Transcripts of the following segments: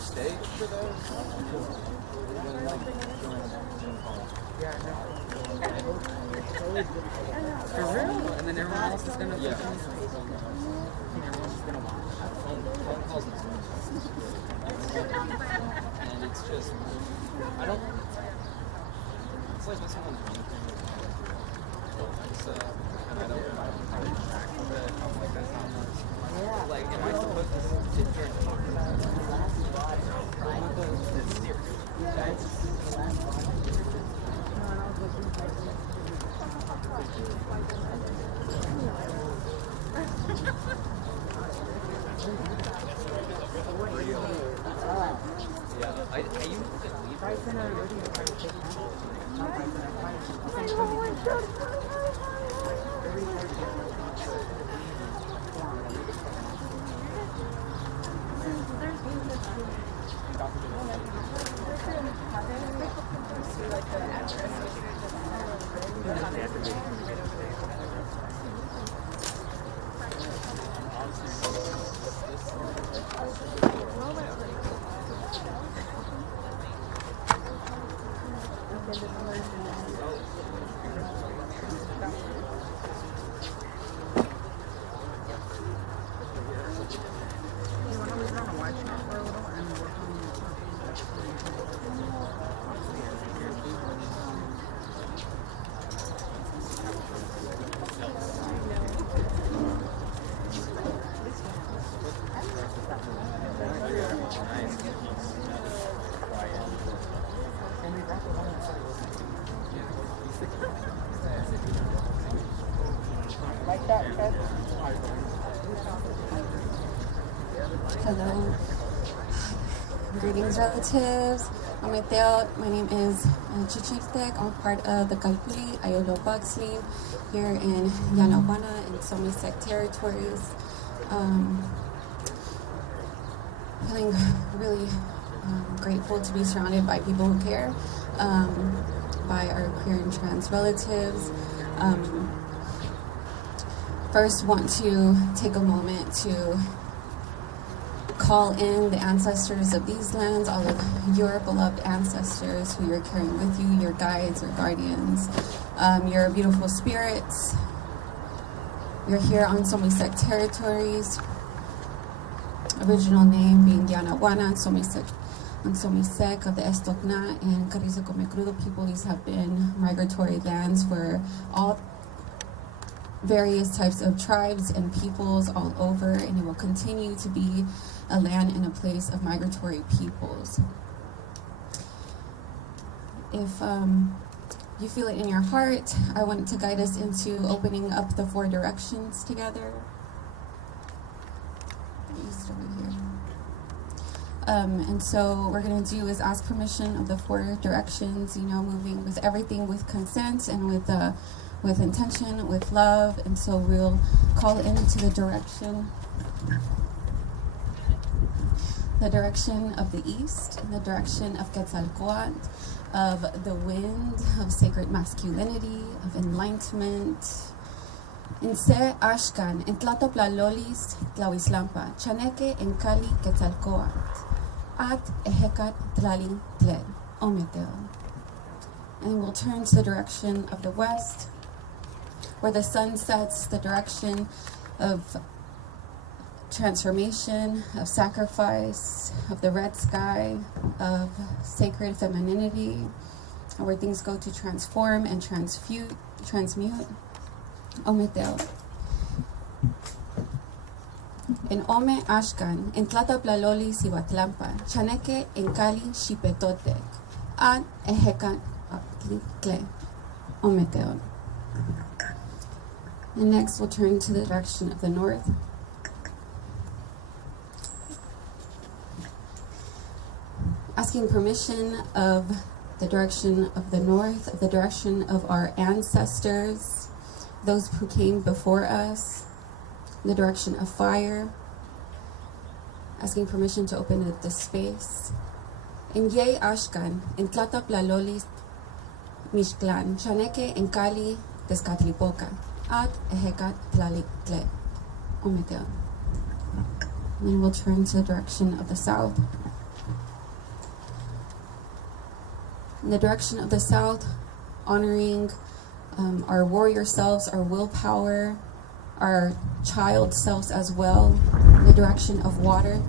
Stay for those? Yeah, I know. For real? And then everyone else is gonna everyone's just gonna watch. Phone calls and and it's just I don't it's like when someone's and I don't interact with it. I'm like that's not nice. Like am I supposed to sit here and talk about it? Hello. Greetings, relatives. My name is Chichirtek. I'm part of the Kalpuli Ayolo Boxing here in Yanaguana and Somisek territories. Feeling really grateful to be surrounded by people who care, by our queer and trans relatives. First, want to take a moment to call in the ancestors of these lands, all of your beloved ancestors who you're carrying with you, your guides, your guardians, your beautiful spirits. You're here on Somisek territories. Original name being Yanaguana, Somisek Ang Somisek of the Estokna and Carisacomecrudo people, these have been migratory lands for all various types of tribes and peoples all over, and it will continue to be a land and a place of migratory peoples. If you feel it in your heart, I want to guide us into opening up the 4 directions together. East over here. And so what we're going to do is ask permission of the 4 directions, moving with everything with consent and with intention, with love. And so we'll call into the direction of the east, and the direction of Quetzalcoatl, of the wind, of sacred masculinity, of enlightenment. Inse Ashkan, en Tlatopla-lolis, Tlahuizlampa, Chaneque, en Cali, Quetzalcoatl, at Ejecat, Tlali, Tled, Ometel. And we'll turn to the direction of the west, where the sun sets, the direction of transformation, of sacrifice, of the red sky, of sacred femininity, where things go to transform and transmute. Ometel. En Ome Ashkan, en Tlataplaloli Sihuatlampa, Chaneque, en Cali Xipetotec, An Ejecan Cle, Ometel. And next we'll turn to the direction of the north. Asking permission of the direction of the north, of the direction of our ancestors, those who came before us, the direction of fire, asking permission to open up the space. En Ye Ashkan, en Tlataplaloli Mixclan, Chaneque, en Cali Tezcatlipoca, at Ejecat Tlali Tle, Ometel. Then we'll turn to the direction of the south. In the direction of the south, honoring our warrior selves, our willpower, our child selves as well, in the direction of water.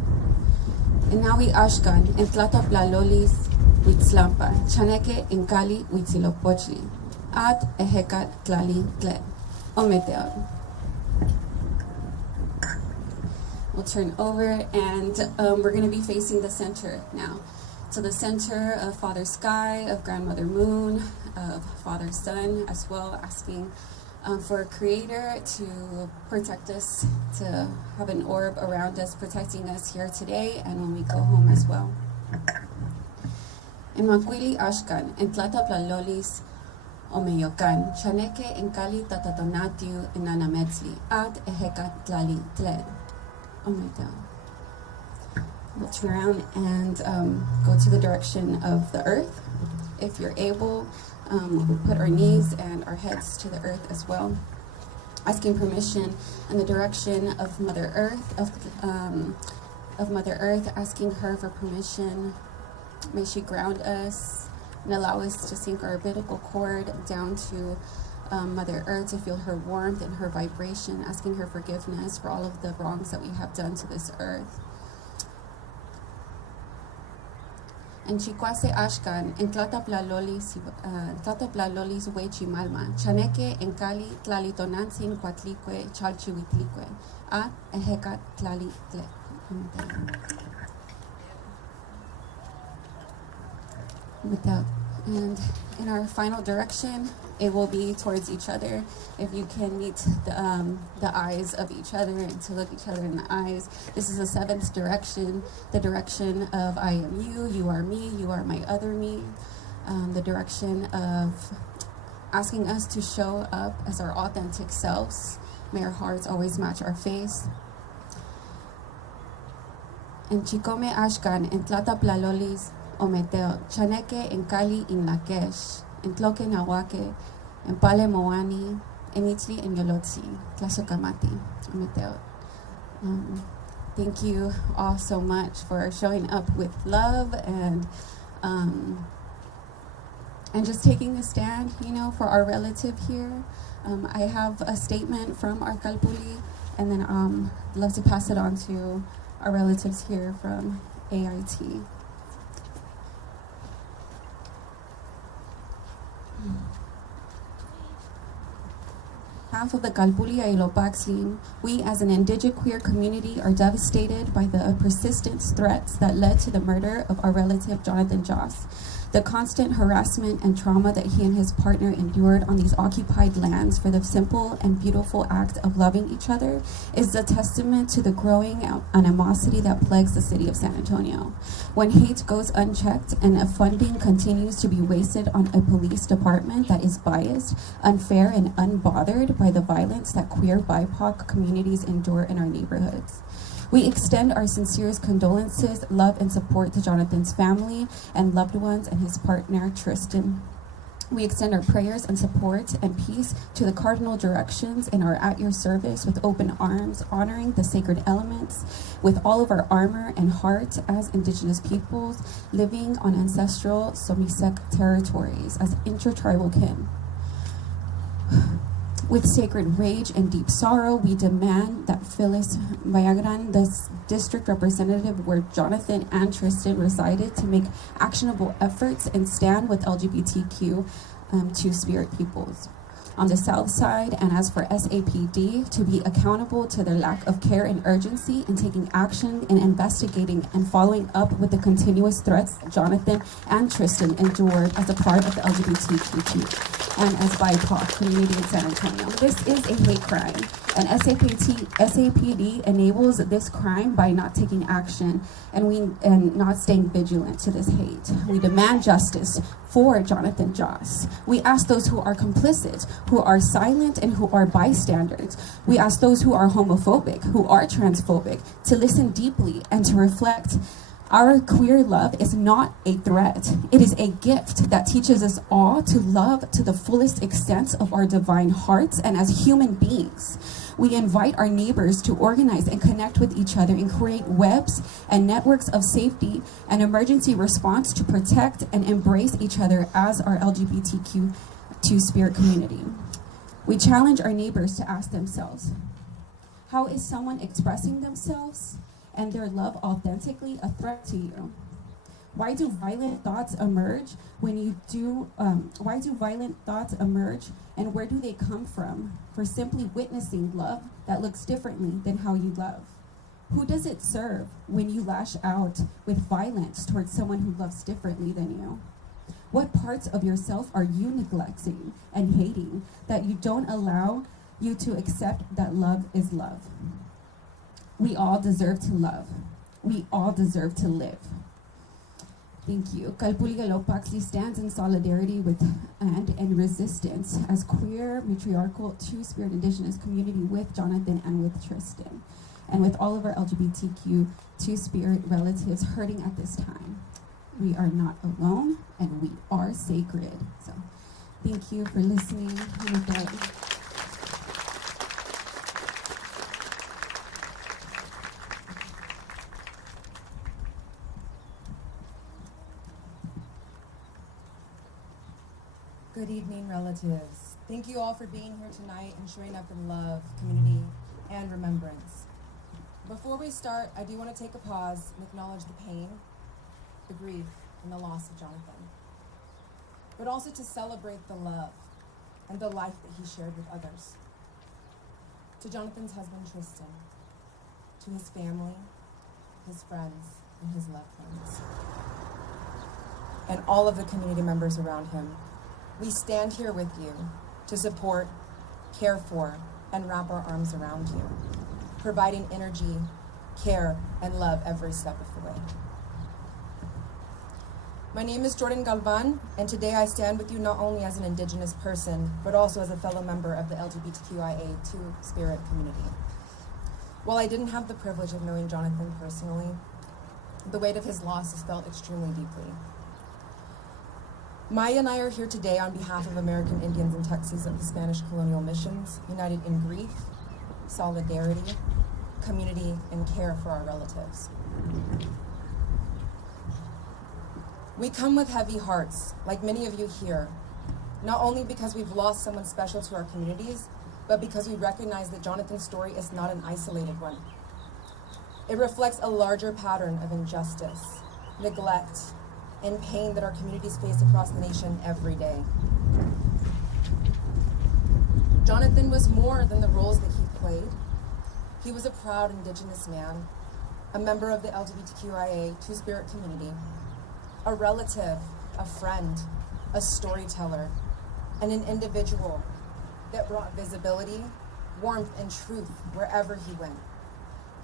And now we Ashkan, en Tlataplallolis, Huitzlampa, Chaneque, en Cali, Huitzilopochtli, at Ejecat Tlali Tle, Ometeon. We'll turn over, and we're going to be facing the center now. So the center of Father Sky, of Grandmother Moon, of Father Sun as well, asking for a Creator to protect us, to have an orb around us, protecting us here today and when we go home as well. En Manquili Ashkan, en Tlataplallolis, Omeyocan, Chaneque, en Cali Tatatonatiu, en Anametzli, at Ejecat Tlali Tled, Ometel. We'll turn around and go to the direction of the earth. If you're able, we'll put our knees and our heads to the earth as well. Asking permission in the direction of Mother Earth, of Mother Earth, asking her for permission. May she ground us and allow us to sink our umbilical cord down to Mother Earth, to feel her warmth and her vibration, asking her forgiveness for all of the wrongs that we have done to this earth. En Chicuase Ashkan, en Tlataplallolis Huechimalma, Chaneque, en Cali Tlalitonantzin Cuatlicue, Chalchihuitlicue, a Ejecat Tlali Tle. And in our final direction, it will be towards each other. If you can meet the eyes of each other and to look each other in the eyes. This is the 7th direction, the direction of I am you, you are me, you are my other me. The direction of asking us to show up as our authentic selves. May our hearts always match our face. En Chicome Ashkan, en Tlataplallolis, Ometeo, Chaneque, en Cali, in Lakesh, en Tloque, Nahuaque, en Pale, Moani, en Itzli, en Yolotzi, Tlaxocamati, Ometeo. Thank you all so much for showing up with love and just taking a stand, for our relative here. I have a statement from our Kalpuli, and then I'd love to pass it on to our relatives here from AIT. Half of the Kalpulia Ilopaxlin, we as an indigenous queer community are devastated by the persistent threats that led to the murder of our relative Jonathan Joss. The constant harassment and trauma that he and his partner endured on these occupied lands for the simple and beautiful act of loving each other is a testament to the growing animosity that plagues the city of San Antonio. When hate goes unchecked and funding continues to be wasted on a police department that is biased, unfair, and unbothered by the violence that queer BIPOC communities endure in our neighborhoods. We extend our sincerest condolences, love, and support to Jonathan's family and loved ones and his partner, Tristan. We extend our prayers and support and peace to the cardinal directions and are at your service with open arms, honoring the sacred elements with all of our armor and heart as Indigenous peoples living on ancestral Somisek territories as intertribal kin. With sacred rage and deep sorrow, we demand that Phyllis Vallagran, the district representative where Jonathan and Tristan resided, to make actionable efforts and stand with LGBTQ Two-Spirit peoples. On the South Side, and as for SAPD, to be accountable to their lack of care and urgency in taking action in investigating and following up with the continuous threats Jonathan and Tristan endured as a part of the LGBTQ and as BIPOC community in San Antonio. This is a hate crime, and SAPD enables this crime by not taking action and not staying vigilant to this hate. We demand justice for Jonathan Joss. We ask those who are complicit, who are silent, and who are bystanders. We ask those who are homophobic, who are transphobic, to listen deeply and to reflect. Our queer love is not a threat. It is a gift that teaches us all to love to the fullest extent of our divine hearts and as human beings. We invite our neighbors to organize and connect with each other and create webs and networks of safety and emergency response to protect and embrace each other as our LGBTQ Two-Spirit community. We challenge our neighbors to ask themselves, how is someone expressing themselves and their love authentically a threat to you? Why do violent thoughts emerge why do violent thoughts emerge, and where do they come from for simply witnessing love that looks differently than how you love? Who does it serve when you lash out with violence towards someone who loves differently than you? What parts of yourself are you neglecting and hating that you don't allow you to accept that love is love? We all deserve to love. We all deserve to live. Thank you. Kalpuliga stands in solidarity with and resistance as queer, matriarchal, Two-Spirit Indigenous community with Jonathan and with Tristan, and with all of our LGBTQ Two-Spirit relatives hurting at this time. We are not alone, and we are sacred. So, thank you for listening. Good evening, relatives. Thank you all for being here tonight and showing up in love, community, and remembrance. Before we start, I do want to take a pause and acknowledge the pain, the grief, and the loss of Jonathan, but also to celebrate the love and the life that he shared with others. To Jonathan's husband, Tristan, to his family, his friends, and his loved ones, and all of the community members around him, we stand here with you to support, care for, and wrap our arms around you, providing energy, care, and love every step of the way. My name is Jordan Galvan, and today I stand with you not only as an Indigenous person, but also as a fellow member of the LGBTQIA Two-Spirit community. While I didn't have the privilege of knowing Jonathan personally, the weight of his loss is felt extremely deeply. Maya and I are here today on behalf of American Indians and Texans of the Spanish colonial missions, united in grief, solidarity, community, and care for our relatives. We come with heavy hearts, like many of you here, not only because we've lost someone special to our communities, but because we recognize that Jonathan's story is not an isolated one. It reflects a larger pattern of injustice, neglect, and pain that our communities face across the nation every day. Jonathan was more than the roles that he played. He was a proud Indigenous man, a member of the LGBTQIA Two-Spirit community, a relative, a friend, a storyteller, and an individual that brought visibility, warmth, and truth wherever he went.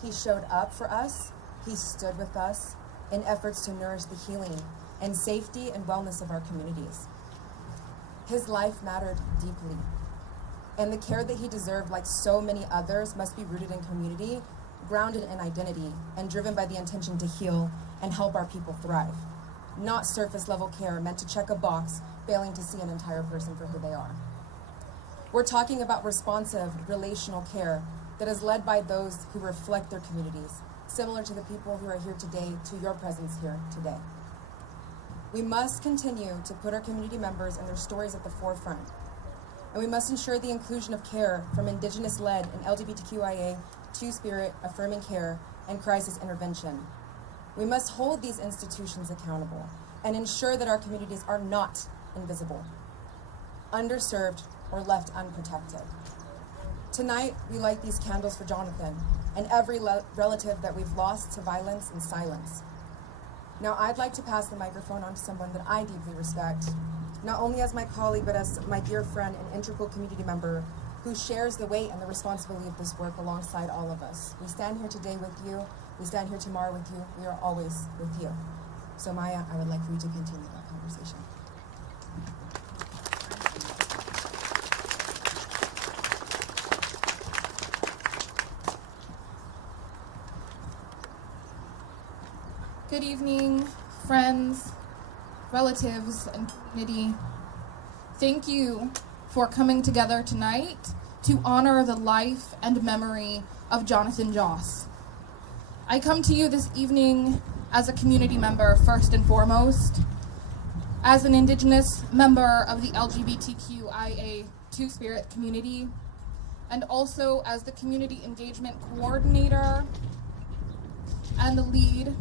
He showed up for us, he stood with us in efforts to nourish the healing and safety and wellness of our communities. His life mattered deeply, and the care that he deserved, like so many others, must be rooted in community, grounded in identity, and driven by the intention to heal and help our people thrive. Not surface level care meant to check a box, failing to see an entire person for who they are. We're talking about responsive, relational care that is led by those who reflect their communities, similar to the people who are here today, to your presence here today. We must continue to put our community members and their stories at the forefront, and we must ensure the inclusion of care from Indigenous-led and LGBTQIA Two-Spirit affirming care and crisis intervention. We must hold these institutions accountable and ensure that our communities are not invisible, underserved, or left unprotected. Tonight, we light these candles for Jonathan and every relative that we've lost to violence and silence. Now, I'd like to pass the microphone on to someone that I deeply respect, not only as my colleague, but as my dear friend and integral community member who shares the weight and the responsibility of this work alongside all of us. We stand here today with you. We stand here tomorrow with you. We are always with you. So Maya, I would like for you to continue that conversation. Good evening, friends, relatives, and community. Thank you for coming together tonight to honor the life and memory of Jonathan Joss. I come to you this evening as a community member first and foremost, as an Indigenous member of the LGBTQIA Two-Spirit community, and also as the community engagement coordinator and the lead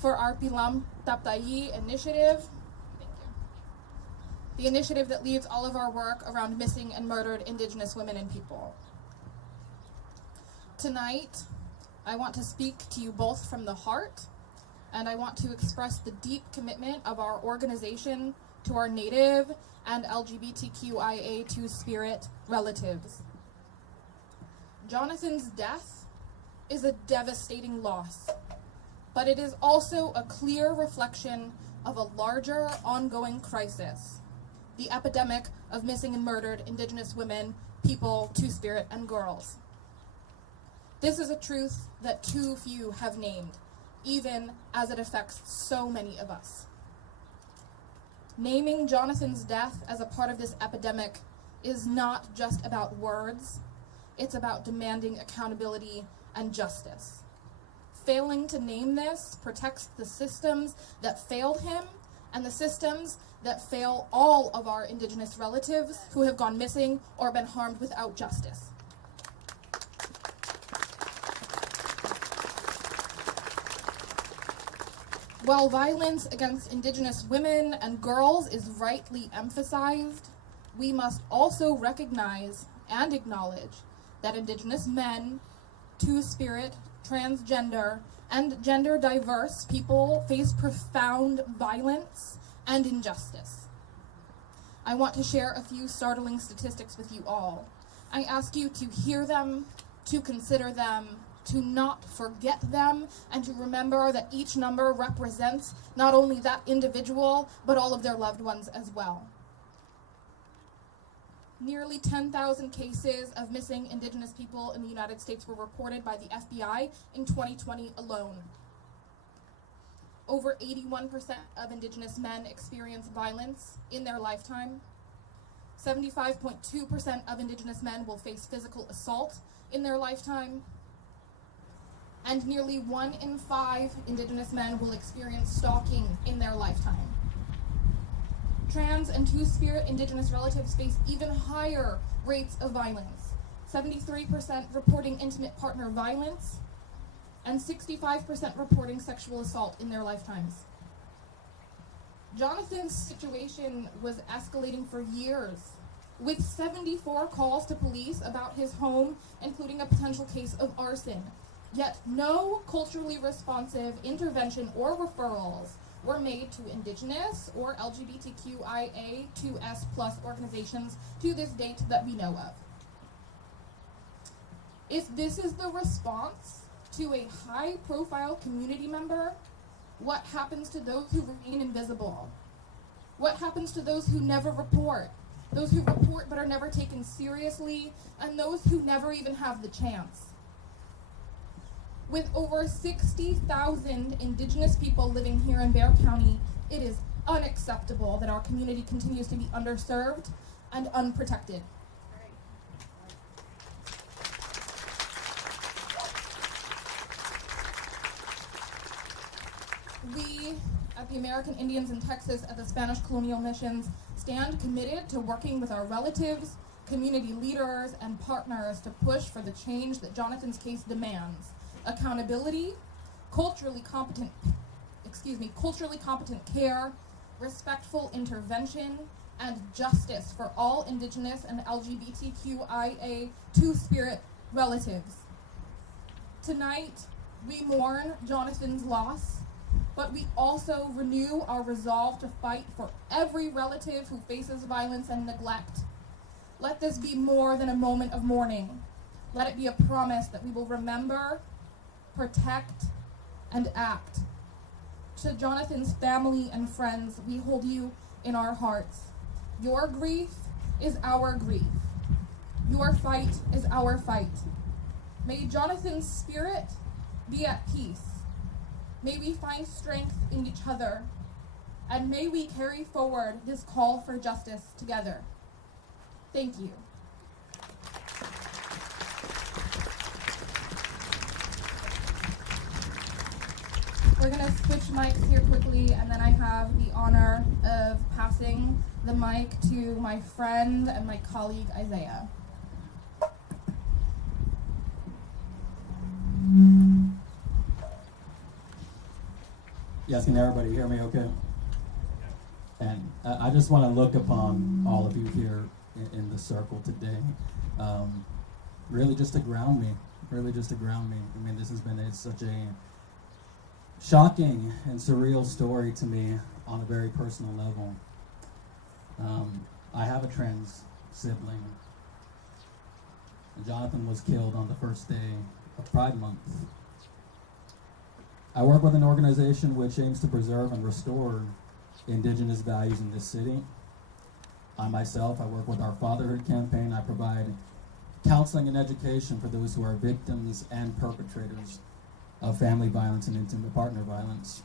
for our Pilam Taptayi initiative. Thank you. The initiative that leads all of our work around missing and murdered Indigenous women and people. Tonight, I want to speak to you both from the heart, and I want to express the deep commitment of our organization to our Native and LGBTQIA Two-Spirit relatives. Jonathan's death is a devastating loss, but it is also a clear reflection of a larger ongoing crisis, the epidemic of missing and murdered Indigenous women, people, Two-Spirit, and girls. This is a truth that too few have named, even as it affects so many of us. Naming Jonathan's death as a part of this epidemic is not just about words, it's about demanding accountability and justice. Failing to name this protects the systems that failed him and the systems that fail all of our Indigenous relatives who have gone missing or been harmed without justice. While violence against Indigenous women and girls is rightly emphasized, we must also recognize and acknowledge that Indigenous men, Two-Spirit, transgender, and gender diverse people face profound violence and injustice. I want to share a few startling statistics with you all. I ask you to hear them, to consider them, to not forget them, and to remember that each number represents not only that individual, but all of their loved ones as well. Nearly 10,000 cases of missing Indigenous people in the United States were reported by the FBI in 2020 alone. Over 81% of Indigenous men experience violence in their lifetime. 75.2% of Indigenous men will face physical assault in their lifetime. And nearly 1 in 5 Indigenous men will experience stalking in their lifetime. Trans and Two-Spirit Indigenous relatives face even higher rates of violence, 73% reporting intimate partner violence, and 65% reporting sexual assault in their lifetimes. Jonathan's situation was escalating for years, with 74 calls to police about his home, including a potential case of arson. Yet no culturally responsive intervention or referrals were made to Indigenous or LGBTQIA2S+ organizations to this date that we know of. If this is the response to a high-profile community member, what happens to those who remain invisible? What happens to those who never report? Those who report but are never taken seriously, and those who never even have the chance? With over 60,000 Indigenous people living here in Bexar County, it is unacceptable that our community continues to be underserved and unprotected. We, at the American Indians in Texas at the Spanish Colonial Missions, stand committed to working with our relatives, community leaders, and partners to push for the change that Jonathan's case demands. Accountability, culturally competent care, respectful intervention, and justice for all Indigenous and LGBTQIA Two-Spirit relatives. Tonight, we mourn Jonathan's loss, but we also renew our resolve to fight for every relative who faces violence and neglect. Let this be more than a moment of mourning. Let it be a promise that we will remember, protect, and act. To Jonathan's family and friends, we hold you in our hearts. Your grief is our grief. Your fight is our fight. May Jonathan's spirit be at peace. May we find strength in each other, and may we carry forward this call for justice together. Thank you. We're going to switch mics here quickly, and then I have the honor of passing the mic to my friend and my colleague, Isaiah. Yes, can everybody hear me okay? And I just want to look upon all of you here in the circle today, really just to ground me, I mean, this has been such a shocking and surreal story to me on a very personal level. I have a trans sibling. Jonathan was killed on the first day of Pride Month. I work with an organization which aims to preserve and restore Indigenous values in this city. I myself, I work with our Fatherhood campaign. I provide counseling and education for those who are victims and perpetrators of family violence and intimate partner violence.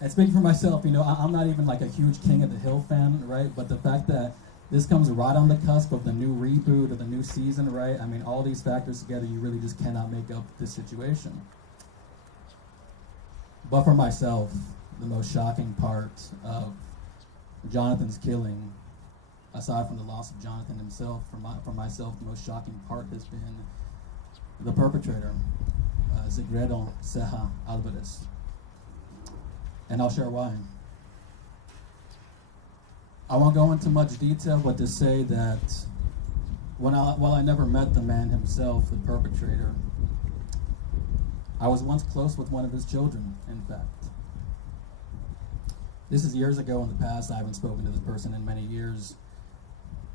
And speaking for myself, I'm not even like a huge King of the Hill fan, right? But the fact that this comes right on the cusp of the new reboot or the new season, right? I mean, all these factors together, you really just cannot make up this situation. But for myself, the most shocking part of Jonathan's killing, aside from the loss of Jonathan himself, for myself, the most shocking part has been the perpetrator, Zigredo Ceja Alvarez. And I'll share why. I won't go into much detail, but to say that while I never met the man himself, the perpetrator, I was once close with one of his children, in fact. This is years ago in the past. I haven't spoken to this person in many years.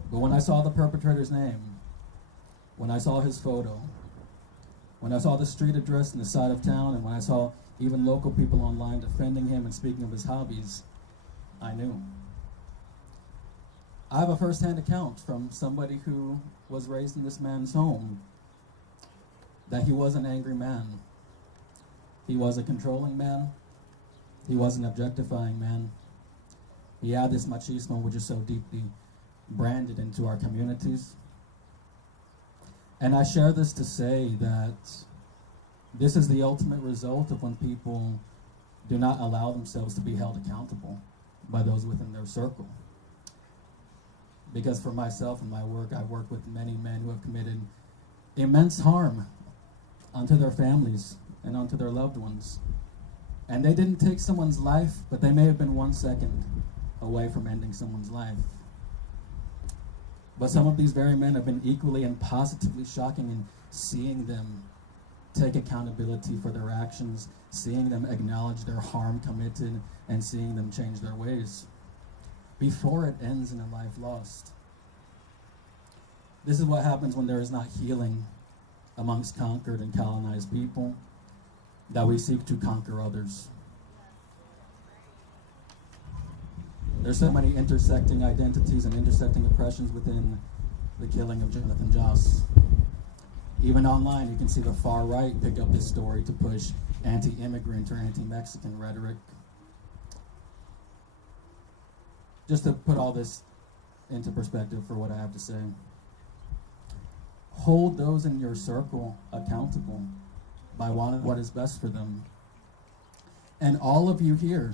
But when I saw the perpetrator's name, when I saw his photo, when I saw the street address in the side of town, and when I saw even local people online defending him and speaking of his hobbies, I knew. I have a first-hand account from somebody who was raised in this man's home that he was an angry man. He was a controlling man. He was an objectifying man. He had this machismo which is so deeply branded into our communities. And I share this to say that this is the ultimate result of when people do not allow themselves to be held accountable by those within their circle. Because for myself and my work, I've worked with many men who have committed immense harm unto their families and unto their loved ones. And they didn't take someone's life, but they may have been 1 second away from ending someone's life. But some of these very men have been equally and positively shocking in seeing them take accountability for their actions, seeing them acknowledge their harm committed, and seeing them change their ways before it ends in a life lost. This is what happens when there is not healing amongst conquered and colonized people, that we seek to conquer others. There's so many intersecting identities and intersecting oppressions within the killing of Jonathan Joss. Even online, you can see the far right pick up this story to push anti-immigrant or anti-Mexican rhetoric. Just to put all this into perspective for what I have to say. Hold those in your circle accountable by wanting what is best for them. And all of you here,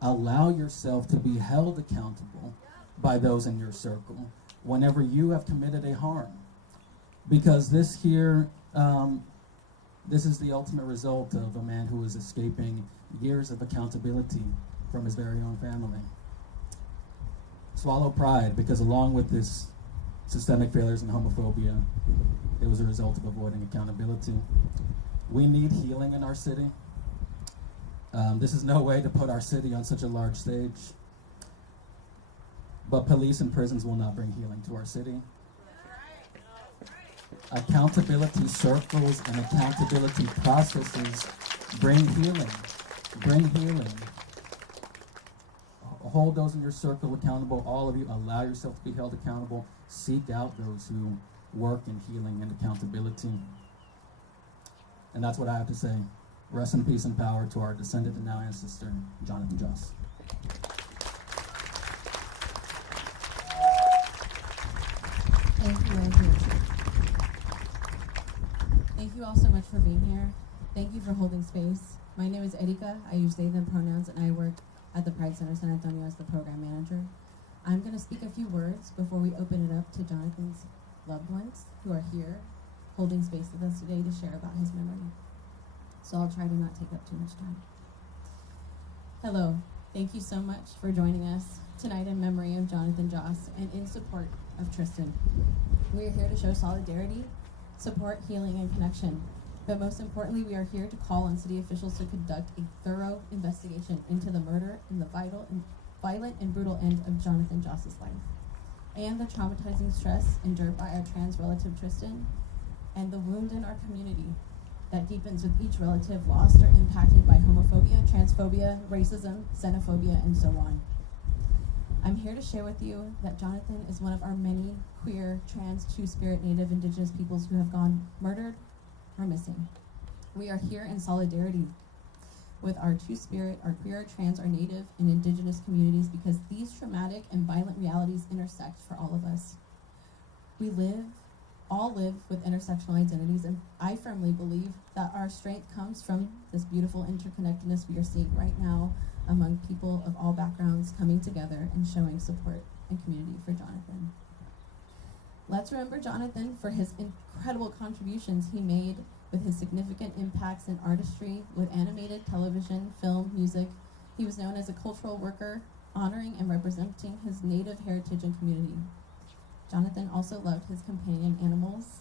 allow yourself to be held accountable by those in your circle whenever you have committed a harm. Because this here, this is the ultimate result of a man who is escaping years of accountability from his very own family. Swallow pride, because along with this systemic failures and homophobia, it was a result of avoiding accountability. We need healing in our city. This is no way to put our city on such a large stage. But police and prisons will not bring healing to our city. Accountability circles and accountability processes bring healing. Hold those in your circle accountable. All of you, allow yourself to be held accountable. Seek out those who work in healing and accountability. And that's what I have to say. Rest in peace and power to our descendant and now ancestor, Jonathan Joss. Thank you, Andrew. Thank you all so much for being here. Thank you for holding space. My name is Erika. I use they, them pronouns, and I work at the Pride Center San Antonio as the program manager. I'm going to speak a few words before we open it up to Jonathan's loved ones who are here holding space with us today to share about his memory. So I'll try to not take up too much time. Hello. Thank you so much for joining us tonight in memory of Jonathan Joss and in support of Tristan. We are here to show solidarity, support, healing, and connection. But most importantly, we are here to call on city officials to conduct a thorough investigation into the murder and the violent and brutal end of Jonathan Joss's life, and the traumatizing stress endured by our trans relative Tristan, and the wound in our community that deepens with each relative lost or impacted by homophobia, transphobia, racism, xenophobia, and so on. I'm here to share with you that Jonathan is one of our many queer, trans, two-spirit, Native, Indigenous peoples who have gone murdered or missing. We are here in solidarity with our two-spirit, our queer, trans, our Native, and Indigenous communities because these traumatic and violent realities intersect for all of us. We all live with intersectional identities, and I firmly believe that our strength comes from this beautiful interconnectedness we are seeing right now among people of all backgrounds coming together and showing support and community for Jonathan. Let's remember Jonathan for his incredible contributions he made with his significant impacts in artistry, with animated television, film, music. He was known as a cultural worker, honoring and representing his Native heritage and community. Jonathan also loved his companion animals.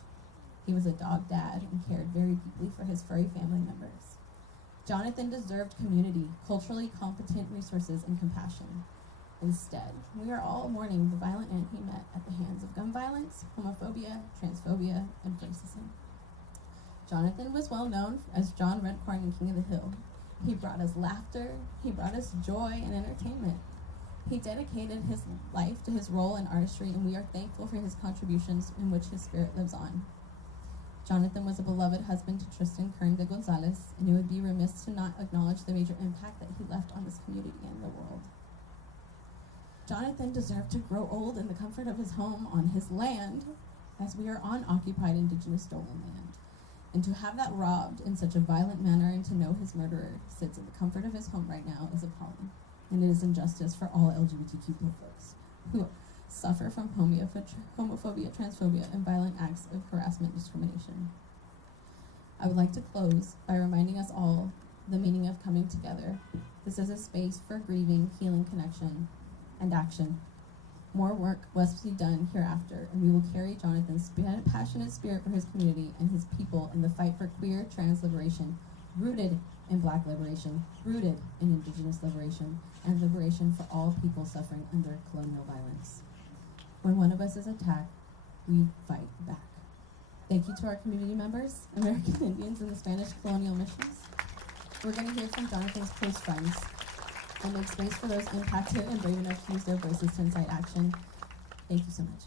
He was a dog dad and cared very deeply for his furry family members. Jonathan deserved community, culturally competent resources, and compassion. Instead, we are all mourning the violent end he met at the hands of gun violence, homophobia, transphobia, and racism. Jonathan was well known as John Redcorn and King of the Hill. He brought us laughter, he brought us joy and entertainment. He dedicated his life to his role in artistry, and we are thankful for his contributions in which his spirit lives on. Jonathan was a beloved husband to Tristan Kern de Gonzalez, and it would be remiss to not acknowledge the major impact that he left on this community and the world. Jonathan deserved to grow old in the comfort of his home on his land, as we are on occupied Indigenous stolen land. And to have that robbed in such a violent manner and to know his murderer sits in the comfort of his home right now is appalling. And it is injustice for all LGBTQ folks who suffer from homophobia, transphobia, and violent acts of harassment and discrimination. I would like to close by reminding us all the meaning of coming together. This is a space for grieving, healing, connection, and action. More work must be done hereafter, and we will carry Jonathan's passionate spirit for his community and his people in the fight for queer, trans liberation, rooted in Black liberation, rooted in Indigenous liberation, and liberation for all people suffering under colonial violence. When one of us is attacked, we fight back. Thank you to our community members, American Indians, and the Spanish colonial missions. We're going to hear from Jonathan's close friends and make space for those impacted and brave enough to use their voices to incite action. Thank you so much.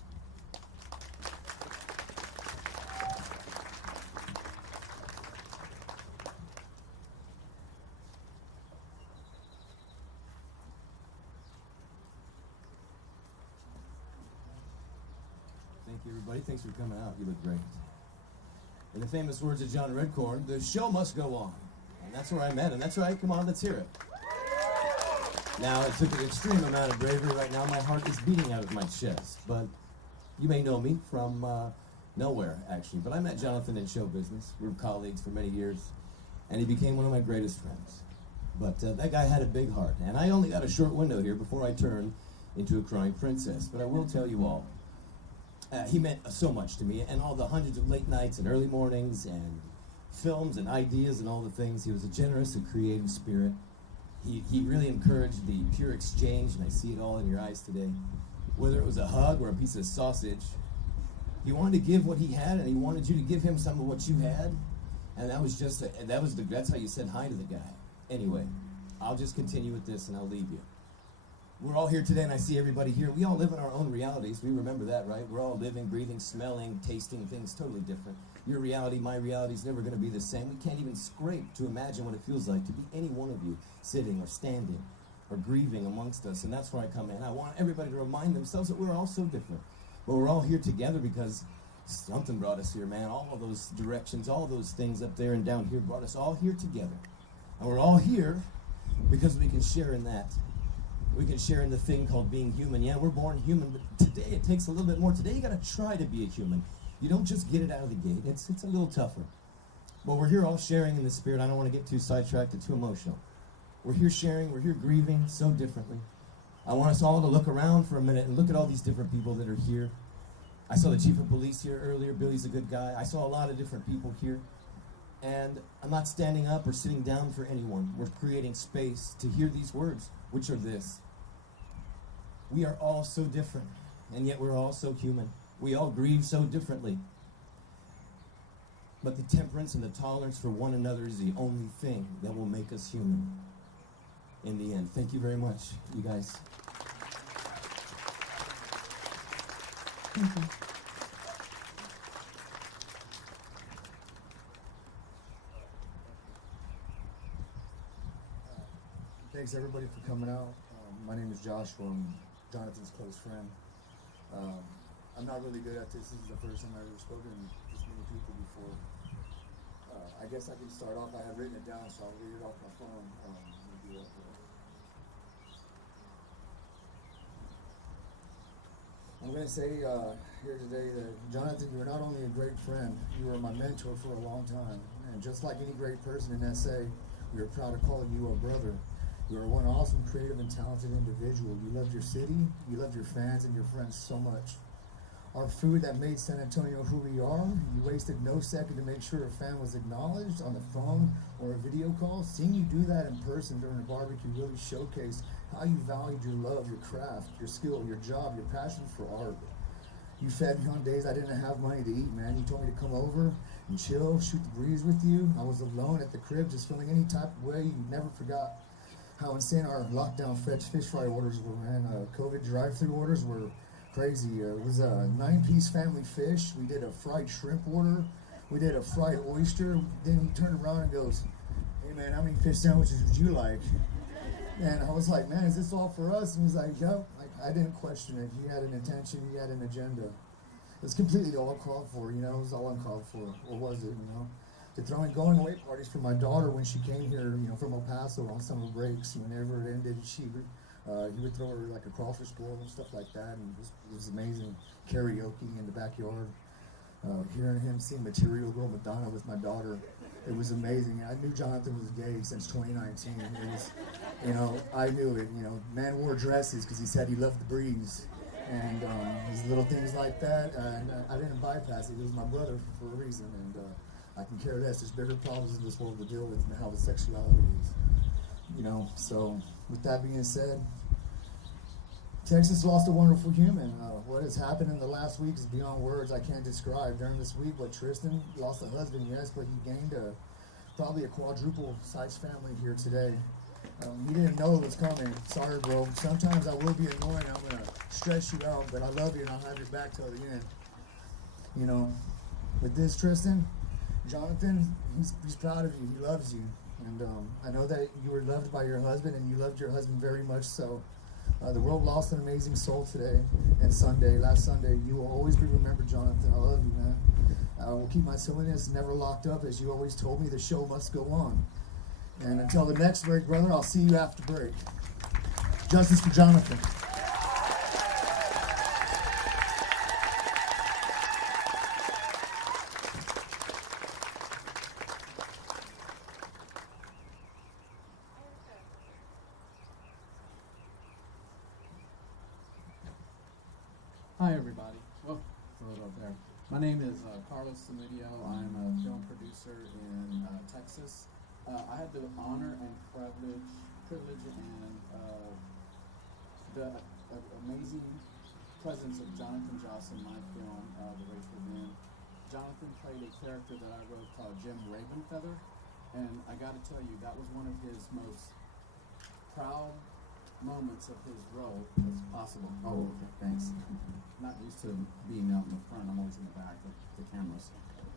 Thank you, everybody. Thanks for coming out. You look great. In the famous words of John Redcorn, the show must go on. And that's where I'm at, and that's right. Come on, let's hear it. Now, it took an extreme amount of bravery. Right now, my heart is beating out of my chest. But you may know me from nowhere, actually. But I met Jonathan in show business. We were colleagues for many years, and he became one of my greatest friends. But that guy had a big heart, and I only got a short window here before I turned into a crying princess. But I will tell you all, he meant so much to me, and all the hundreds of late nights and early mornings and films and ideas and all the things. He was a generous and creative spirit. He really encouraged the pure exchange, and I see it all in your eyes today. Whether it was a hug or a piece of sausage, he wanted to give what he had, and he wanted you to give him some of what you had, and that was just that's how you said hi to the guy. Anyway, I'll just continue with this, and I'll leave you. We're all here today, and I see everybody here. We all live in our own realities. We remember that, right? We're all living, breathing, smelling, tasting things totally different. Your reality, my reality is never going to be the same. We can't even scrape to imagine what it feels like to be any one of you sitting or standing or grieving amongst us, and that's where I come in. I want everybody to remind themselves that we're all so different. But we're all here together because something brought us here, man. All of those directions, all of those things up there and down here brought us all here together. And we're all here because we can share in that. We can share in the thing called being human. Yeah, we're born human, but today it takes a little bit more. Today you got to try to be a human. You don't just get it out of the gate. It's a little tougher. But we're here all sharing in the spirit. I don't want to get too sidetracked or too emotional. We're here sharing. We're here grieving so differently. I want us all to look around for a minute and look at all these different people that are here. I saw the chief of police here earlier. Billy's a good guy. I saw a lot of different people here. And I'm not standing up or sitting down for anyone. We're creating space to hear these words, which are this. We are all so different, and yet we're all so human. We all grieve so differently. But the temperance and the tolerance for one another is the only thing that will make us human in the end. Thank you very much, you guys. Thank you. Thanks everybody for coming out. My name is Joshua. I'm Jonathan's close friend. I'm not really good at this. This is the first time I've ever spoken to this many people before. I guess I can start off. I have written it down, so I'll read it off my phone. I'm going to say here today that, Jonathan, you are not only a great friend, you were my mentor for a long time. And just like any great person in SA, we are proud to call you a brother. You are one awesome, creative, and talented individual. You loved your city, you loved your fans and your friends so much. Our food that made San Antonio who we are, you wasted no second to make sure a fan was acknowledged on the phone or a video call. Seeing you do that in person during a barbecue really showcased how you valued your love, your craft, your skill, your job, your passion for art. You fed me on days I didn't have money to eat, man. You told me to come over and chill, shoot the breeze with you. I was alone at the crib, just feeling any type of way. You never forgot how insane our lockdown fish fry orders were, man. COVID drive-through orders were crazy. It was a 9-piece family fish. We did a fried shrimp order. We did a fried oyster. Then he turned around and goes, "Hey man, how many fish sandwiches would you like?" And I was like, "Man, is this all for us?" And he's like, "Yep." I didn't question it. He had an intention. He had an agenda. It was completely all called for, you know. It was all uncalled for. Or was it, you know? To throwing going away parties for my daughter when she came here, you know, from El Paso on summer breaks. Whenever it ended, he would throw her like a crawfish bowl and stuff like that, and it was amazing. Karaoke in the backyard, hearing him sing Material Girl Madonna with my daughter. It was amazing. I knew Jonathan was gay since 2019. It was, I knew it. Man wore dresses because he said he loved the breeze. And these little things like that, and I didn't bypass it. He was my brother for a reason, and I can care less. There's bigger problems in this world to deal with than how the sexuality is. So with that being said, Texas lost a wonderful human. What has happened in the last week is beyond words I can't describe. During this week, Tristan lost a husband, yes, but he gained probably a quadruple-sized family here today. He didn't know it was coming. Sorry, bro. Sometimes I will be annoying. I'm going to stress you out, but I love you and I'll have your back till the end. With this, Tristan, Jonathan, he's proud of you. He loves you. And I know that you were loved by your husband and you loved your husband very much so. The world lost an amazing soul today and last Sunday. You will always be remembered, Jonathan. I love you, man. I will keep my silliness never locked up. As you always told me, the show must go on. And until the next break, brother, I'll see you after break. Justice for Jonathan. Hi, everybody. Oh, throw it up there. My name is Carlos Salidio. I'm a film producer in Texas. I had the honor and privilege and the amazing presence of Jonathan Joss in my film, The Race Within. Jonathan played a character that I wrote called Jim Ravenfeather, and I got to tell you, that was one of his most proud moments of his role as possible. Oh, okay, thanks. Not used to being out in the front, I'm always in the back of the cameras.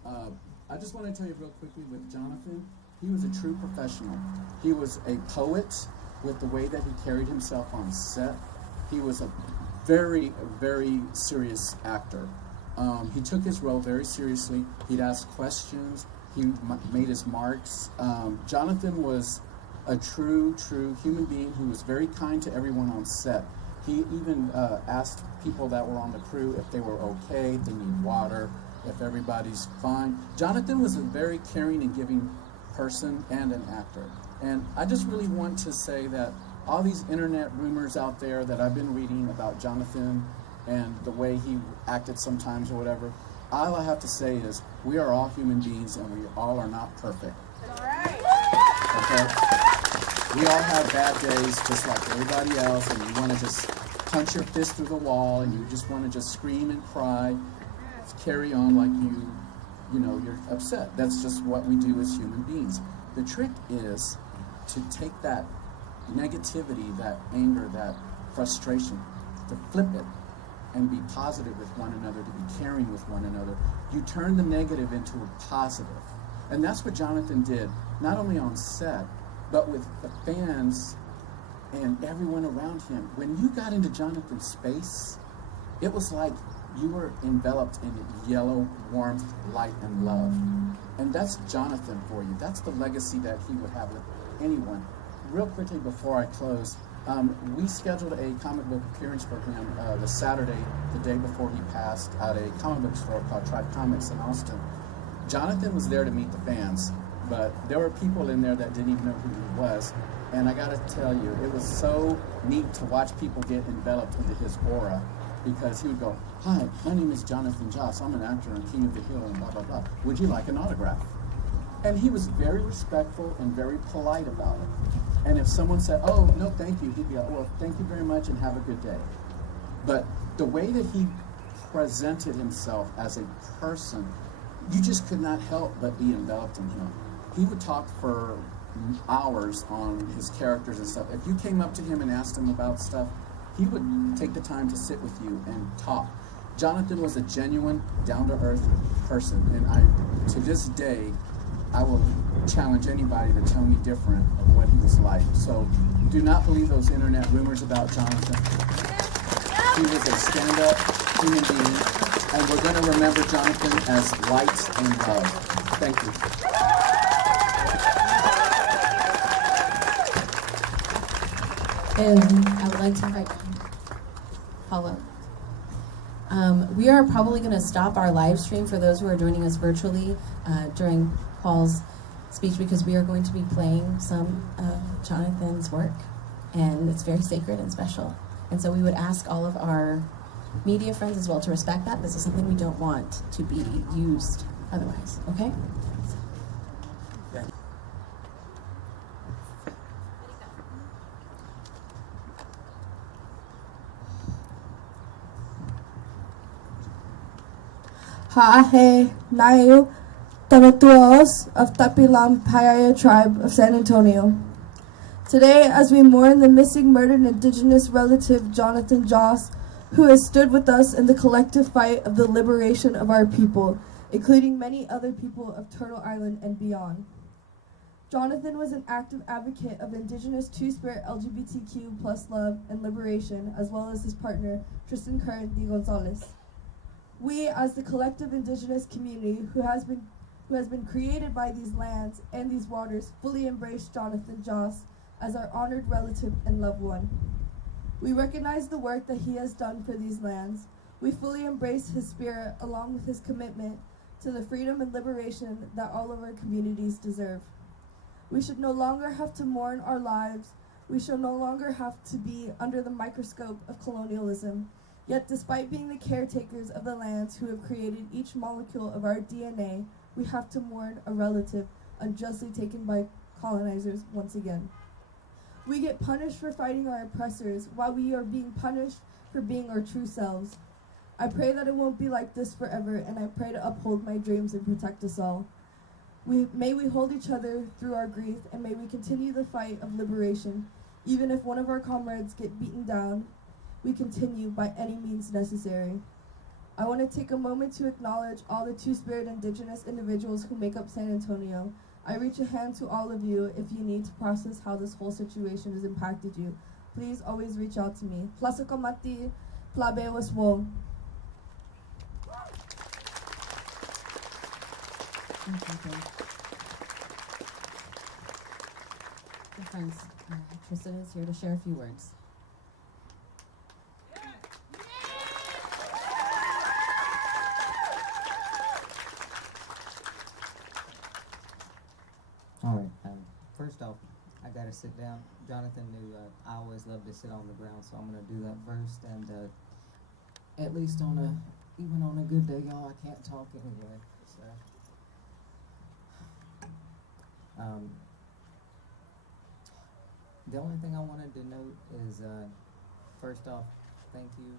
I just want to tell you real quickly with Jonathan, he was a true professional. He was a poet with the way that he carried himself on set. He was a very, very serious actor. He took his role very seriously. He'd ask questions. He made his marks. Jonathan was a true human being who was very kind to everyone on set. He even asked people that were on the crew if they were okay, if they need water, if everybody's fine. Jonathan was a very caring and giving person and an actor. And I just really want to say that all these internet rumors out there that I've been reading about Jonathan and the way he acted sometimes or whatever, all I have to say is we are all human beings and we all are not perfect. Okay? We all have bad days just like everybody else, and you want to just punch your fist through the wall and you just want to just scream and cry, carry on like you're upset. That's just what we do as human beings. The trick is to take that negativity, that anger, that frustration, to flip it and be positive with one another, to be caring with one another. You turn the negative into a positive. And that's what Jonathan did, not only on set, but with the fans and everyone around him. When you got into Jonathan's space, it was like you were enveloped in yellow warmth, light, and love. And that's Jonathan for you. That's the legacy that he would have with anyone. Real quickly before I close, we scheduled a comic book appearance for him the Saturday, the day before he passed, at a comic book store called Tribe Comics in Austin. Jonathan was there to meet the fans, but there were people in there that didn't even know who he was. And I gotta tell you, it was so neat to watch people get enveloped into his aura, because he would go, "Hi, my name is Jonathan Joss. I'm an actor on King of the Hill and blah, blah, blah. Would you like an autograph?" And he was very respectful and very polite about it. And if someone said, "Oh, no, thank you," he'd be like, "Well, thank you very much and have a good day." But the way that he presented himself as a person, you just could not help but be enveloped in him. He would talk for hours on his characters and stuff. If you came up to him and asked him about stuff, he would take the time to sit with you and talk. Jonathan was a genuine, down-to-earth person, and to this day, I will challenge anybody to tell me different of what he was like. So do not believe those internet rumors about Jonathan. He was a stand-up human being, and we're going to remember Jonathan as light and love. Thank you. And I would like to invite Paula. We are probably going to stop our live stream for those who are joining us virtually during Paul's speech because we are going to be playing some of Jonathan's work, and it's very sacred and special. And so we would ask all of our media friends as well to respect that. This is something we don't want to be used otherwise, okay? Ha'ahe Nayu Tamatuos of Tapilam Payaya tribe of San Antonio. Today, as we mourn the missing murdered indigenous relative Jonathan Joss, who has stood with us in the collective fight of the liberation of our people, including many other people of Turtle Island and beyond. Jonathan was an active advocate of indigenous two-spirit LGBTQ plus love and liberation, as well as his partner, Tristan Curran D. Gonzalez. We, as the collective indigenous community who has been created by these lands and these waters, fully embrace Jonathan Joss as our honored relative and loved one. We recognize the work that he has done for these lands. We fully embrace his spirit along with his commitment to the freedom and liberation that all of our communities deserve. We should no longer have to mourn our lives. We should no longer have to be under the microscope of colonialism. Yet despite being the caretakers of the lands who have created each molecule of our DNA, we have to mourn a relative unjustly taken by colonizers once again. We get punished for fighting our oppressors while we are being punished for being our true selves. I pray that it won't be like this forever, and I pray to uphold my dreams and protect us all. May we hold each other through our grief, and may we continue the fight of liberation. Even if one of our comrades get beaten down, we continue by any means necessary. I want to take a moment to acknowledge all the Two-Spirit Indigenous individuals who make up San Antonio. I reach a hand to all of you if you need to process how this whole situation has impacted you. Please always reach out to me. Plasakamati, Plabe Waswo. Dear friends, Tristan is here to share a few words. All right. First off, I gotta sit down. Jonathan knew I always love to sit on the ground, so I'm gonna do that first. And at least even on a good day, y'all, I can't talk anyway. So, the only thing I wanted to note is, first off, thank you.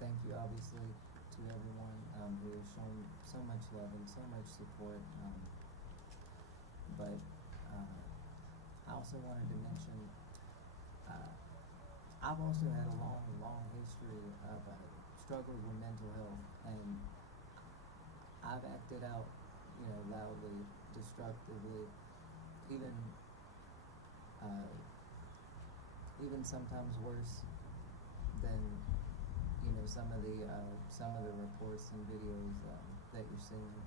Thank you, obviously, to everyone who has shown so much love and so much support. But I also wanted to mention, I've also had a long history of struggles with mental health, and I've acted out, loudly, destructively, even sometimes worse than some of the reports and videos that you're seeing.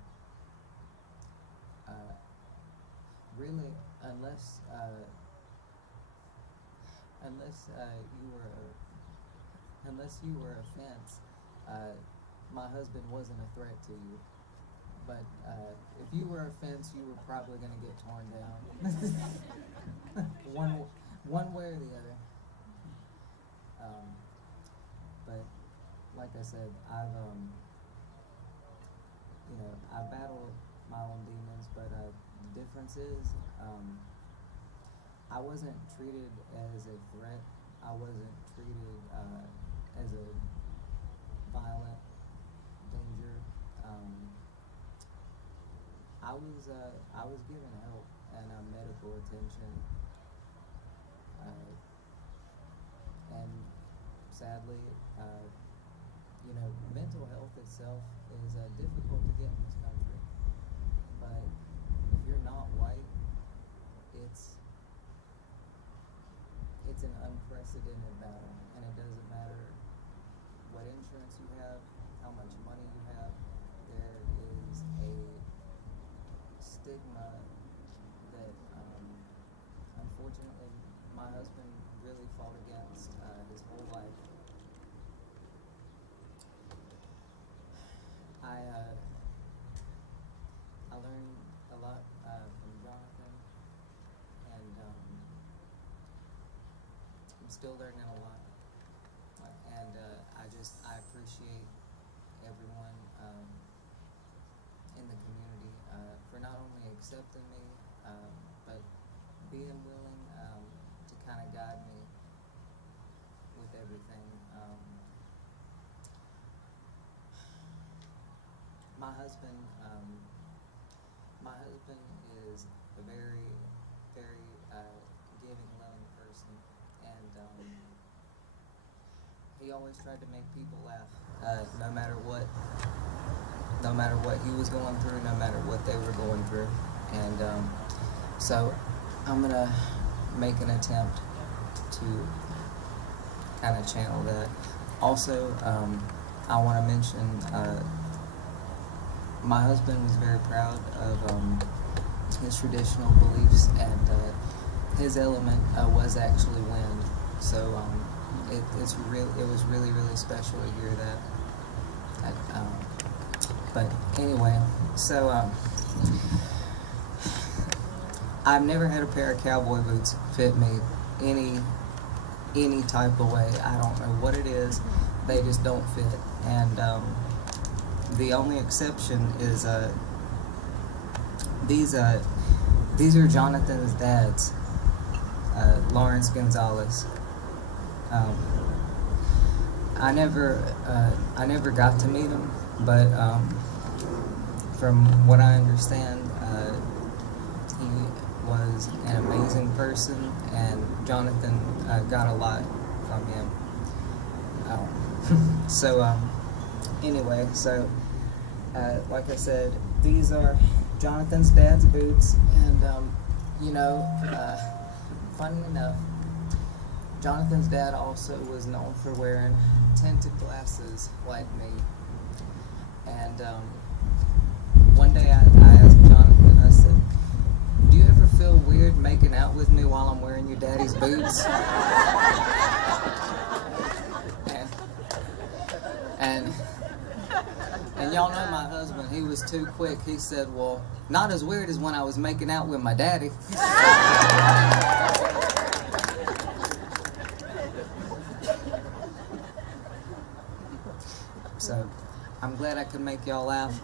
Really, unless you were a fence, my husband wasn't a threat to you. But if you were a fence, you were probably going to get torn down, one way or the other. But like I said, I've battled my own demons, but the difference is, I wasn't treated as a threat. I wasn't treated as a violent danger. I was given help and medical attention, and sadly, mental health itself is difficult to get in this country. But if you're not white, it's an unprecedented battle, and it doesn't matter what insurance you have, how much money you have. There is a stigma that, unfortunately, my husband really fought against his whole life. I learned still learning a lot. And I appreciate everyone in the community for not only accepting me, but being willing to kind of guide me with everything. My husband is a very, very giving, loving person, and he always tried to make people laugh, no matter what he was going through, no matter what they were going through, and so I'm gonna make an attempt to kind of channel that. Also, I want to mention. My husband was very proud of his traditional beliefs, and his element was actually wind. So it was really, really special to hear that. But anyway, so I've never had a pair of cowboy boots fit me any type of way. I don't know what it is; they just don't fit, and the only exception is these are Jonathan's dad's, Lawrence Gonzalez. I never got to meet him, but from what I understand, he was an amazing person, and Jonathan got a lot from him. Anyway, so like I said, these are Jonathan's dad's boots, and funny enough, Jonathan's dad also was known for wearing tinted glasses like me. And one day I asked Jonathan, I said, "Do you ever feel weird making out with me while I'm wearing your daddy's boots?" And y'all know my husband, he was too quick. He said, "Well, not as weird as when I was making out with my daddy." So, I'm glad I could make y'all laugh.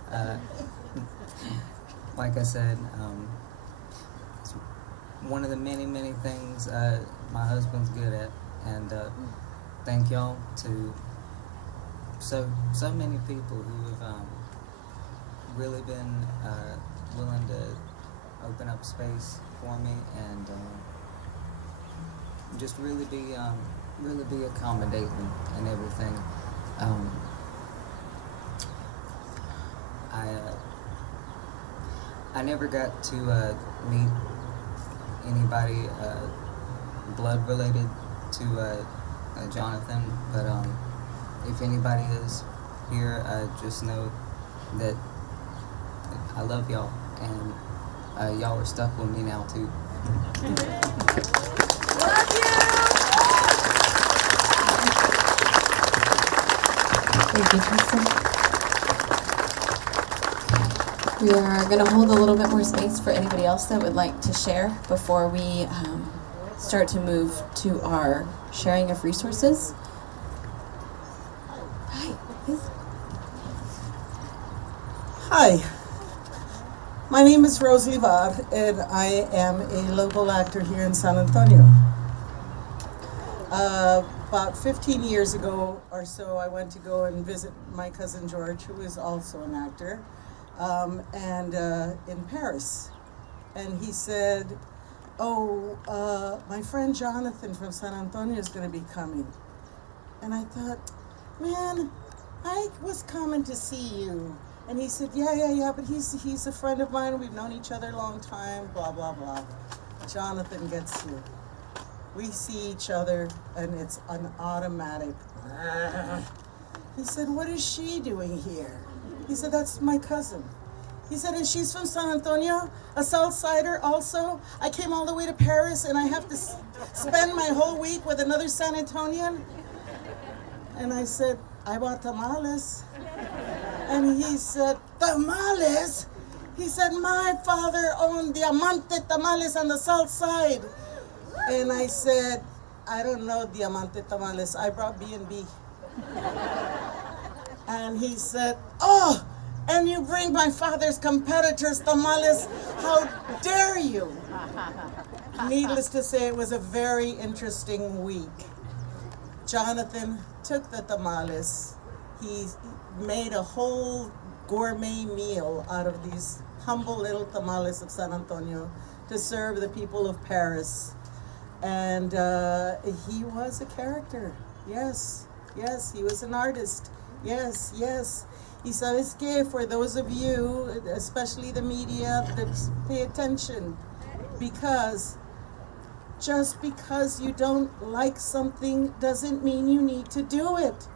Like I said, it's one of the many, many things my husband's good at. And thank y'all to so many people who have really been willing to open up space for me and just really be accommodating and everything. I never got to meet anybody blood related to Jonathan, but if anybody is here, just know that I love y'all, and y'all are stuck with me now too. Thank you, Tristan. We are going to hold a little bit more space for anybody else that would like to share before we start to move to our sharing of resources. Hi. Yes. Hi. My name is Rosie Vard, and I am a local actor here in San Antonio. About 15 years ago or so, I went to go and visit my cousin George, who is also an actor, in Paris. And he said, my friend Jonathan from San Antonio is going to be coming. And I thought, man, I was coming to see you. And he said, yeah, but he's a friend of mine. We've known each other a long time, blah, blah, blah. Jonathan gets here. We see each other, and it's an automatic. He said, what is she doing here? He said, that's my cousin. He said, and she's from San Antonio, a South Sider also. I came all the way to Paris, and I have to spend my whole week with another San Antonian. And I said, I bought tamales. And he said, tamales? He said, my father owned Diamante Tamales on the South Side. And I said, I don't know Diamante tamales. I brought B&B. And he said, oh, and you bring my father's competitors tamales? How dare you? Needless to say, it was a very interesting week. Jonathan took the tamales. He made a whole gourmet meal out of these humble little tamales of San Antonio to serve the people of Paris. And he was a character. Yes, yes, he was an artist. Yes, yes. Y sabes que, for those of you, especially the media, that pay attention, because just because you don't like something doesn't mean you need to do it.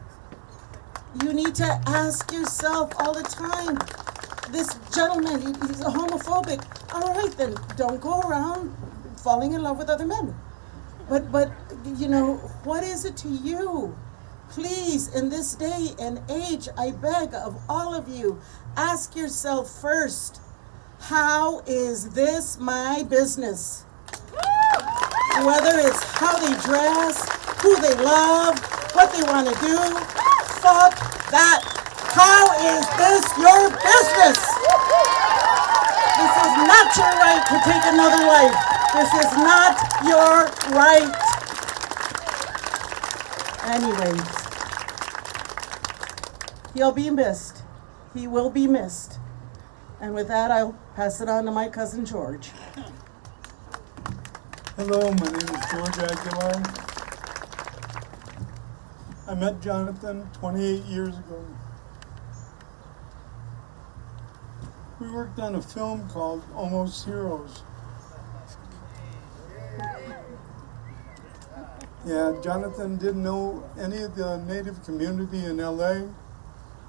You need to ask yourself all the time, this gentleman, he's homophobic. All right, then don't go around falling in love with other men. But you know, what is it to you? Please, in this day and age, I beg of all of you, ask yourself first, how is this my business? Whether it's how they dress, who they love, what they want to do, fuck that. How is this your business? This is not your right to take another life. This is not your right. Anyways, he'll be missed. He will be missed. And with that, I'll pass it on to my cousin George. Hello, my name is George Aguilar. I met Jonathan 28 years ago. We worked on a film called Almost Heroes. Yeah, Jonathan didn't know any of the native community in LA.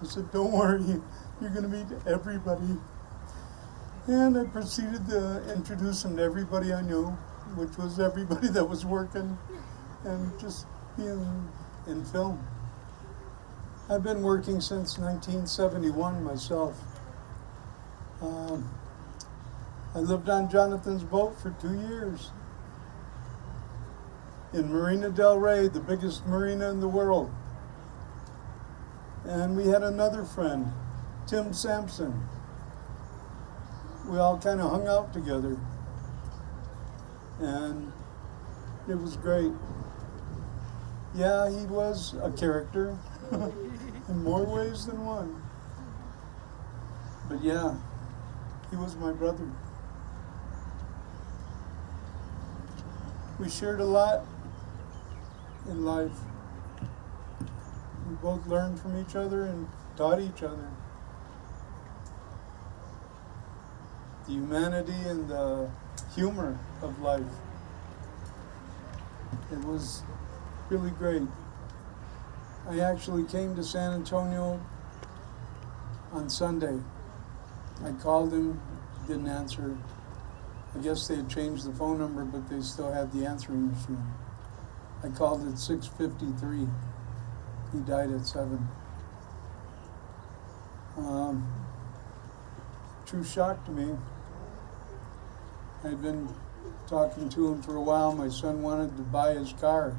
I said, don't worry, you're gonna meet everybody. And I proceeded to introduce him to everybody I knew, which was everybody that was working and just being in film. I've been working since 1971 myself. I lived on Jonathan's boat for 2 years in Marina del Rey, the biggest marina in the world. And we had another friend, Tim Sampson. We all kind of hung out together. And it was great. Yeah, he was a character in more ways than one. But yeah, he was my brother. We shared a lot in life. We both learned from each other and taught each other. The humanity and the humor of life. It was really great. I actually came to San Antonio on Sunday. I called him, didn't answer. I guess they had changed the phone number, but they still had the answering machine. I called at 6:53. He died at 7. True shock to me. I'd been talking to him for a while. My son wanted to buy his car.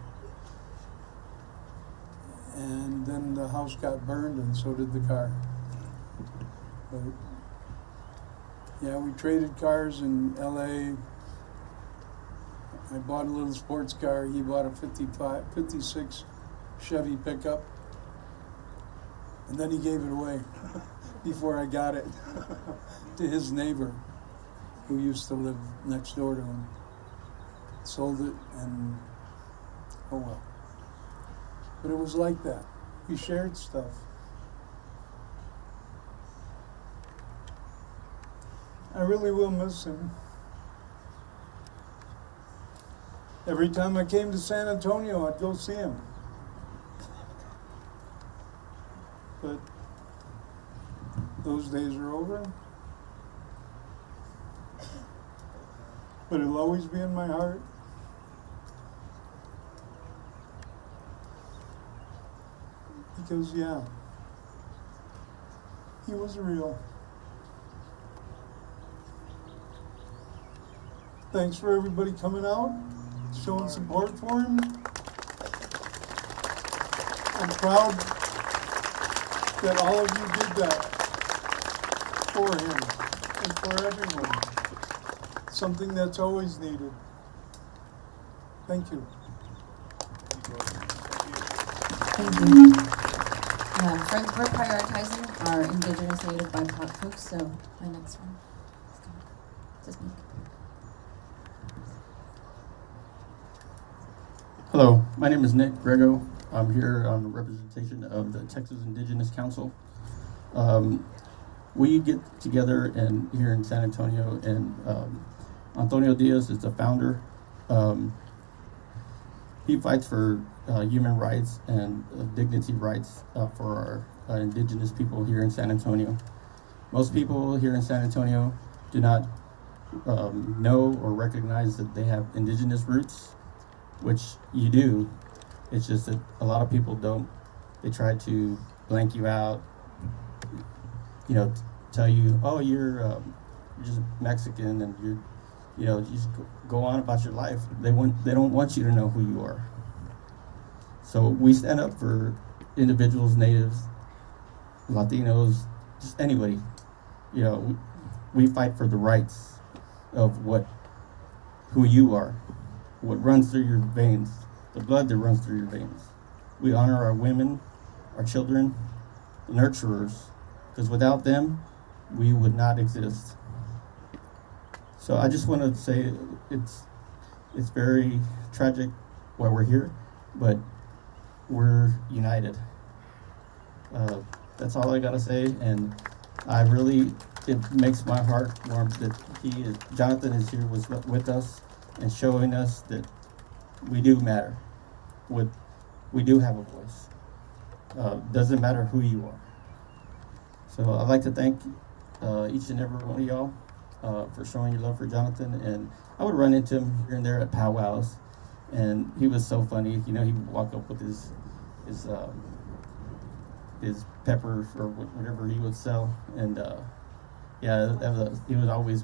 And then the house got burned and so did the car. But yeah, we traded cars in LA. I bought a little sports car. He bought a 56 Chevy pickup. And then he gave it away before I got it to his neighbor who used to live next door to him. Sold it and oh well. But it was like that. We shared stuff. I really will miss him. Every time I came to San Antonio, I'd go see him. But those days are over. But it'll always be in my heart. Because, yeah, he was real. Thanks for everybody coming out, showing support for him. I'm proud that all of you did that for him and for everyone. Something that's always needed. Thank you. Thank you. Friends, we're prioritizing our Indigenous Native BIPOC folks, so my next one. Let's go. Hello, my name is Nick Grego. I'm here on representation of the Texas Indigenous Council. We get together here in San Antonio, and Antonio Diaz is the founder. He fights for human rights and dignity rights for our indigenous people here in San Antonio. Most people here in San Antonio do not know or recognize that they have indigenous roots, which you do. It's just that a lot of people don't. They try to blank you out, tell you, oh, you're just Mexican, and you just go on about your life. They don't want you to know who you are. So we stand up for individuals, natives, Latinos, just anybody. We fight for the rights of who you are, what runs through your veins, the blood that runs through your veins. We honor our women, our children, the nurturers, because without them, we would not exist. So I just want to say it's very tragic why we're here, but we're united. That's all I gotta say, and it makes my heart warm that Jonathan is here with us and showing us that we do matter. We do have a voice. Doesn't matter who you are. So I'd like to thank each and every one of y'all for showing your love for Jonathan. And I would run into him here and there at powwows, and he was so funny. He would walk up with his peppers or whatever he would sell, and he would always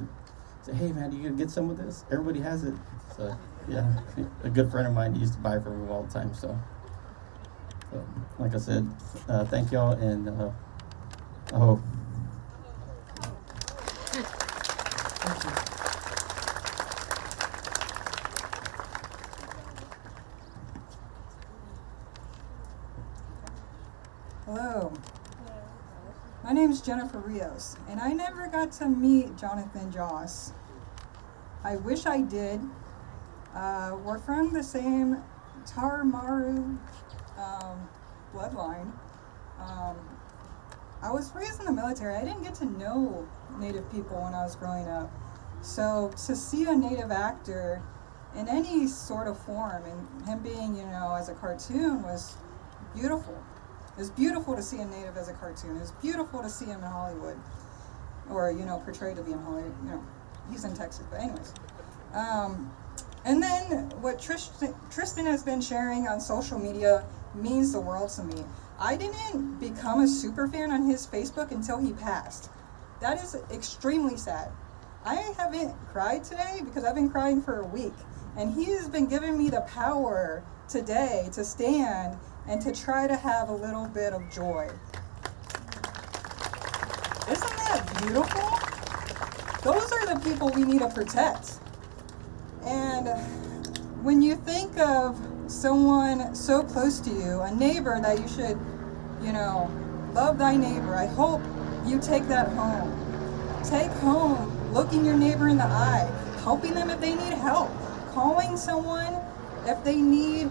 say, "Hey man, you gonna get some of this? Everybody has it." So yeah, a good friend of mine used to buy from him all the time. So like I said, thank y'all, and I hope. Hello. My name is Jennifer Rios, and I never got to meet Jonathan Joss. I wish I did. We're from the same Tarahumara bloodline. I was raised in the military. I didn't get to know Native people when I was growing up. So to see a Native actor in any sort of form, and him being, as a cartoon, was beautiful. It was beautiful to see a Native as a cartoon. It was beautiful to see him in Hollywood, or portrayed to be in Hollywood. He's in Texas, but anyways. And then what Tristan has been sharing on social media means the world to me. I didn't become a super fan on his Facebook until he passed. That is extremely sad. I haven't cried today because I've been crying for a week, and he has been giving me the power today to stand and to try to have a little bit of joy. Isn't that beautiful? Those are the people we need to protect. And when you think of someone so close to you, a neighbor that you should, love thy neighbor, I hope you take that home. Take home looking your neighbor in the eye, helping them if they need help, calling someone if they need,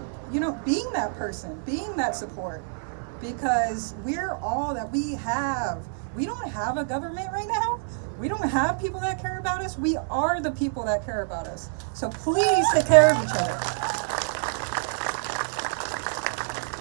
being that person, being that support, because we're all that we have. We don't have a government right now. We don't have people that care about us. We are the people that care about us. So please take care of each other.